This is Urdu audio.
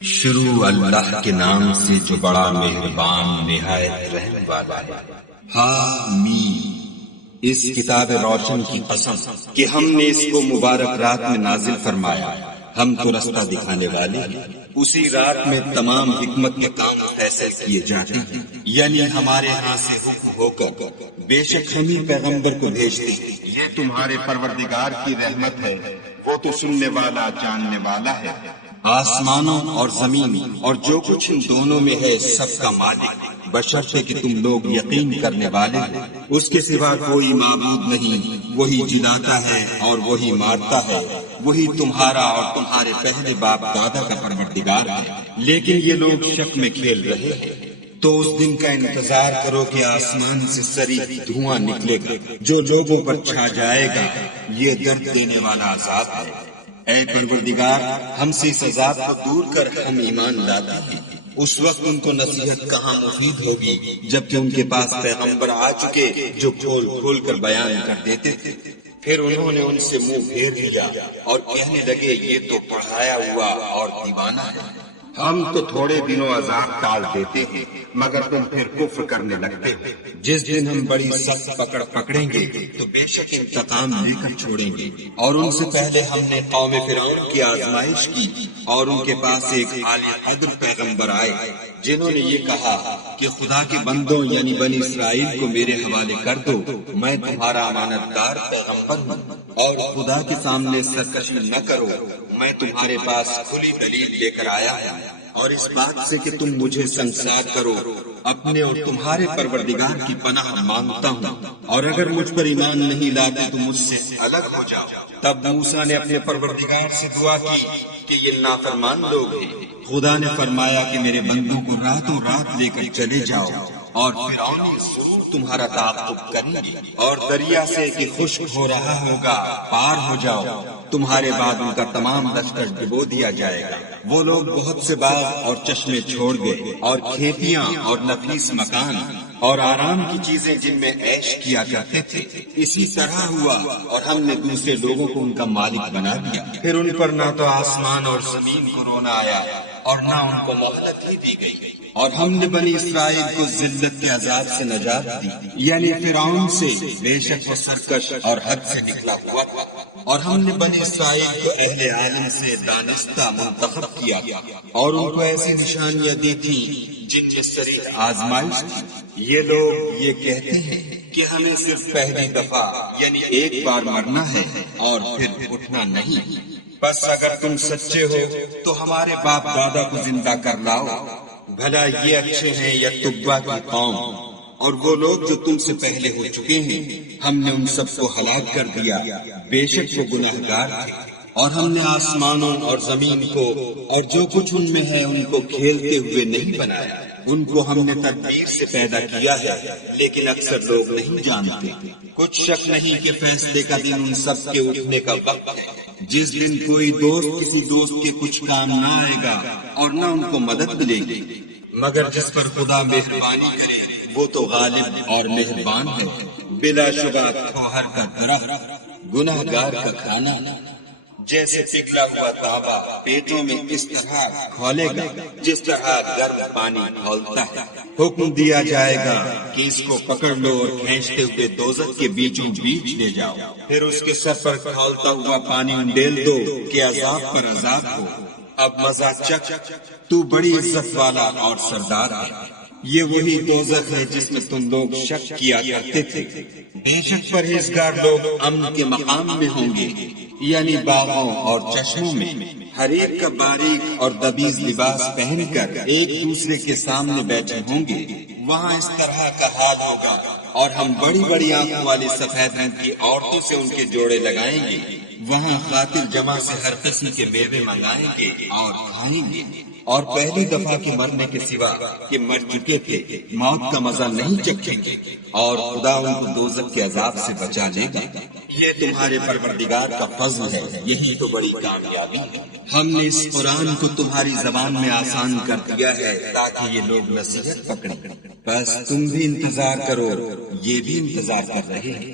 شروع اللہ کے نام سے جو بڑا مہربان نہایت رحم والا ہے۔ حامیم۔ اس کتاب روشن کی قسم کہ ہم نے اس کو مبارک رات میں نازل فرمایا، ہم تو رستہ دکھانے والے ہیں۔ اسی رات میں تمام حکمت کے کام فیصل کیے جاتے ہیں، یعنی ہمارے ہاں سے حکم ہو کر بے شک ہم ہی پیغمبر کو بھیجتے ہیں۔ یہ تمہارے پروردگار کی رحمت ہے، وہ تو سننے والا جاننے والا ہے۔ آسمانوں اور زمین اور جو کچھ ان دونوں میں ہے سب کا مالک، بشرطے کہ تم لوگ یقین کرنے والے ہو۔ اس کے سوا کوئی معبود نہیں، وہی جلاتا ہے اور وہی مارتا ہے، وہی تمہارا اور تمہارے پہلے باپ دادا کا پروردگار ہے، لیکن یہ لوگ شک میں کھیل رہے ہیں۔ تو اس دن کا انتظار کرو کہ آسمان سے صریح دھواں نکلے گا جو لوگوں پر چھا جائے گا، یہ درد دینے والا عذاب ہے۔ اے پروردگار، ہم سے اس عذاب کو دور کر ہم ایمان لاتے ہیں۔ اس وقت ان کو نصیحت کہاں مفید ہوگی جبکہ ان کے پاس پیغمبر آ چکے جو کھول کھول کر بیان کر دیتے تھے۔ پھر انہوں نے ان سے منہ پھیر لیا اور کہنے لگے یہ تو پڑھایا ہوا اور دیوانہ ہے۔ ہم تو تھوڑے دنوں عذاب ٹال دیتے ہیں مگر تم پھر کفر کرنے لگتے ہو۔ جس دن ہم بڑی سخت پکڑ پکڑیں گے تو بے شک انتقام لے کر چھوڑیں گے۔ اور ان سے پہلے ہم نے قوم فرعون کی آزمائش کی اور ان کے پاس ایک عالی قدر پیغمبر آئے جنہوں نے یہ کہا کہ خدا کے بندوں یعنی بنی اسرائیل کو میرے حوالے کر دو، میں تمہارا امانت دار پیغمبر ہوں، اور خدا کے سامنے سرکشی نہ کرو، میں تمہارے پاس کھلی دلیل لے کر آیا ہوں، اور اس بات سے کہ تم مجھے سنسار کرو اپنے اور تمہارے پروردگار کی پناہ مانگتا ہوں، اور اگر مجھ پر ایمان نہیں لاتے تو مجھ سے الگ ہو جاؤ۔ تب موسیٰ نے اپنے پروردگار سے دعا کی کہ یہ نافرمان لوگ ہیں۔ خدا نے فرمایا کہ میرے بندوں کو راتوں رات لے کر چلے جاؤ، اور فرعون ضرور تمہارا تعاقب کریں گے، اور دریا سے کہ خشک ہو رہا ہوگا پار ہو جاؤ، تمہارے بعد ان کا تمام لشکر ڈبو دیا جائے گا۔ وہ لوگ بہت سے باغ اور چشمے چھوڑ گئے اور کھیتیاں اور نفیس مکان اور آرام کی چیزیں جن میں عیش کیا کرتے تھے، اسی طرح ہوا اور ہم نے دوسرے لوگوں کو ان کا مالک بنا دیا۔ پھر ان پر نہ تو آسمان اور زمین کو رونا آیا اور نہ ان کو مہلت ہی دی گئی، اور ہم نے بنی اسرائیل کو ذلت کے عذاب سے نجات دی، یعنی فرعون سے، بے شک وہ سرکش اور حد سے نکلا ہوا تھا، اور ہم نے بنی اسرائیل کو اہل عالم سے دانستہ منتخب کیا اور ان کو ایسی نشانیاں دی تھیں جن میں صریح آزمائش تھی۔ یہ لوگ یہ کہتے ہیں کہ ہمیں صرف پہلی دفعہ یعنی ایک بار مرنا ہے اور پھر اٹھنا نہیں، بس اگر تم سچے ہو تو ہمارے باپ دادا کو زندہ کر لاؤ، بھلا یہ اچھے ہیں یا تبا کی قوم، اور وہ لوگ جو تم سے پہلے ہو چکے ہیں ہم نے ان سب کو ہلاک کر دیا، بے شک وہ گناہگار تھے۔ اور ہم نے آسمانوں اور زمین کو اور جو کچھ ان میں ہے ان کو کھیلتے ہوئے نہیں بنایا، ان کو ہم نے تدبیر سے پیدا کیا ہے، لیکن اکثر لوگ نہیں جانتے۔ کچھ شک نہیں کہ فیصلے کا دن ان سب کے اٹھنے کا وقت ہے، جس دن کوئی دوست کسی دوست کے کچھ کام نہ آئے گا اور نہ ان کو مدد ملے گی، مگر جس پر خدا مہربانی کرے وہ تو غالب اور مہربان ہے۔ بلا شبہ کھوہر کا درخت گناہگار کا کھانا، جیسے پگھلا ہوا تانبا پیٹوں میں اس طرح کھولے گا جس طرح گرم پانی کھولتا ہے۔ حکم دیا جائے گا کہ اس کو پکڑ لو اور کھینچتے ہوئے دوزخ کے بیچوں بیچ لے جاؤ، پھر اس کے سر پر کھولتا ہوا پانی ڈیل دو کہ عذاب پر عذاب ہو۔ اب مزہ چکھ، تو بڑی عزت والا اور سردار ہے۔ یہ وہی دوزخ ہے جس میں تم لوگ شک کیا کرتے تھے۔ بے شک پرہیزگار لوگ امن کے مقام میں ہوں گے، یعنی باغوں اور چشموں میں، حریر کا باریک اور دبیز لباس پہن کر ایک دوسرے کے سامنے بیٹھے ہوں گے، وہاں اس طرح کا حال ہوگا، اور ہم بڑی بڑی آنکھوں والی سفید رنگ کی عورتوں سے ان کے جوڑے لگائیں گے، وہاں قاتل جمع سے ہر قسم کے میوے منگائیں گے اور کھائیں گے، اور پہلی دفعہ کے مرنے کے سوا کہ مر چکے تھے موت کا مزہ نہیں چکھیں گے، اور خدا ان کو دوزخ کے عذاب سے بچا لے گا۔ یہ تمہارے پروردگار کا فضل ہے، یہی تو بڑی کامیابی ہے۔ ہم نے اس قرآن کو تمہاری زبان میں آسان کر دیا ہے تاکہ یہ لوگ نصیحت پکڑیں، بس تم بھی انتظار کرو، یہ بھی انتظار کر رہے ہیں۔